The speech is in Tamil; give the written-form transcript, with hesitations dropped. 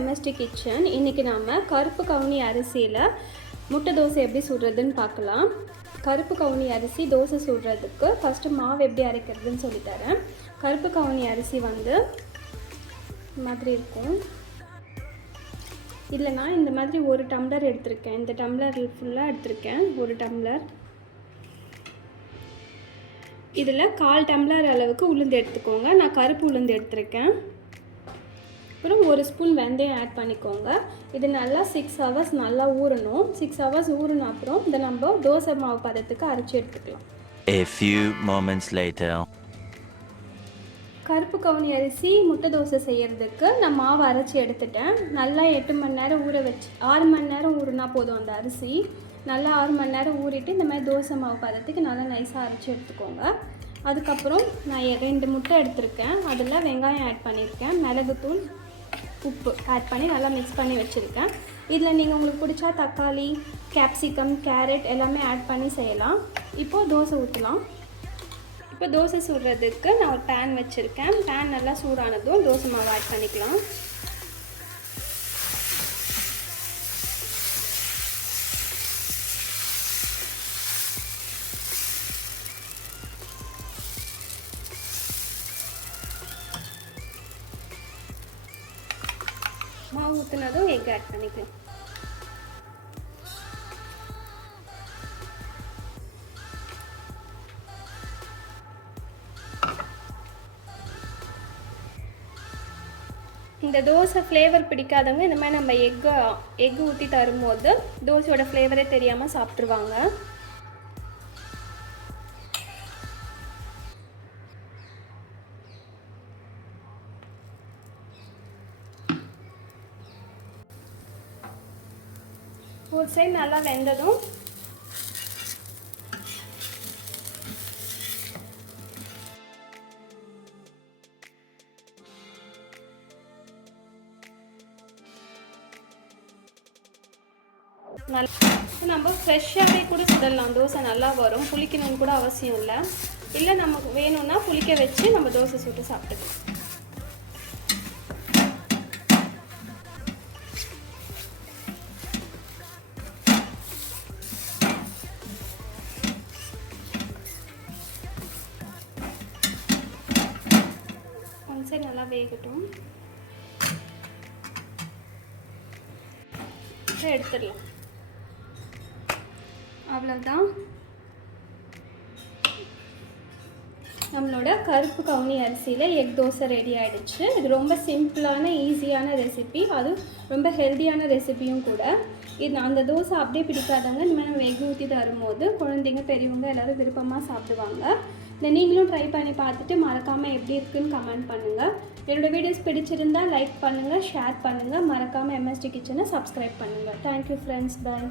MSD kitchen. இன்றைக்கி நாம் கருப்பு கவுனி அரிசியில் முட்டை தோசை எப்படி சுடுறதுன்னு பார்க்கலாம். கருப்பு கவுனி அரிசி தோசை சுடுறதுக்கு ஃபஸ்ட்டு மாவு எப்படி அரைக்கிறதுன்னு சொல்லித்தரேன். கருப்பு கவுனி அரிசி வந்து மாதிரி இருக்கும். இதில் நான் இந்த மாதிரி ஒரு டம்ளர் எடுத்திருக்கேன். இந்த டம்ளர் ஃபுல்லாக எடுத்திருக்கேன், ஒரு டம்ளர். இதில் 1/4 டம்ளர் அளவுக்கு உளுந்து எடுத்துக்கோங்க. நான் கருப்பு உளுந்து எடுத்திருக்கேன். அப்புறம் 1 ஸ்பூன் வெந்தயம் ஆட் பண்ணிக்கோங்க. இது நல்லா 6 hours நல்லா ஊறணும். 6 hours ஊறின அப்புறம் இதை நம்ம தோசை மாவு பதத்துக்கு அரைச்சி எடுத்துக்கலாம். A few moments later. கருப்பு கவுனி அரிசி முட்டை தோசை செய்கிறதுக்கு நான் மாவு அரைச்சி எடுத்துட்டேன். நல்லா 8 மணி நேரம் ஊற வச்சு 6 மணி நேரம் ஊறினா போதும். அந்த அரிசி நல்லா 6 மணி நேரம் ஊறிட்டு இந்த மாதிரி தோசை மாவு பதத்துக்கு நல்லா நைஸாக அரைச்சி எடுத்துக்கோங்க. அதுக்கப்புறம் நான் 2 முட்டை எடுத்திருக்கேன். அதில் வெங்காயம் ஆட் பண்ணியிருக்கேன், மிளகுத்தூள், உப்பு ஆட் பண்ணி நல்லா மிக்ஸ் பண்ணி வச்சுருக்கேன். இதில் நீங்கள் உங்களுக்கு பிடிச்சா தக்காளி, கேப்சிகம், கேரட் எல்லாமே ஆட் பண்ணி செய்யலாம். இப்போது தோசை ஊற்றலாம். இப்போ தோசை சுடுறதுக்கு நான் ஒரு பேன் வச்சுருக்கேன். பேன் நல்லா சூடானதும் தோசை மாவு ஆட் பண்ணிக்கலாம். மாவு ஊற்றினதும் எக் ஆட் பண்ணிக்கலாம். இந்த தோசை ஃப்ளேவர் பிடிக்காதவங்க இந்த மாதிரி நம்ம எக் ஊற்றி தரும்போது தோசையோட ஃப்ளேவரே தெரியாமல் சாப்பிட்ருவாங்க. ஒரு சைடு நல்லா வெந்ததும் நம்ம ஃப்ரெஷ்ஷாகவே கூட சுடலாம். தோசை நல்லா வரும், புளிக்கணும்னு கூட அவசியம் இல்லை நமக்கு வேணும்னா புளிக்க வச்சு நம்ம தோசை சுட்டு சாப்பிட்டுக்கலாம். சரி, நல்லா வேகட்டும். எடுத்துடலாம். அவ்வளோதான், நம்மளோட கருப்பு கவுனி அரிசியில் எக் தோசை ரெடி ஆகிடுச்சு. இது ரொம்ப சிம்பிளான ஈஸியான ரெசிபி, அது ரொம்ப ஹெல்த்தியான ரெசிபியும் கூட. இது அந்த தோசை அப்படியே பிடிக்காதவங்க இந்த மாதிரி நம்ம எக் ஊற்றி தரும்போது குழந்தைங்க பெரியவங்க எல்லோரும் விருப்பமாக சாப்பிடுவாங்க. இதை நீங்களும் ட்ரை பண்ணி பார்த்துட்டு மறக்காமல் எப்படி இருக்குன்னு கமெண்ட் பண்ணுங்கள். என்னோடய வீடியோஸ் பிடிச்சிருந்தால் லைக் பண்ணுங்கள், ஷேர் பண்ணுங்கள். மறக்காமல் MSD கிச்சனை சப்ஸ்கிரைப் பண்ணுங்கள். தேங்க்யூ ஃப்ரெண்ட்ஸ், பாய்.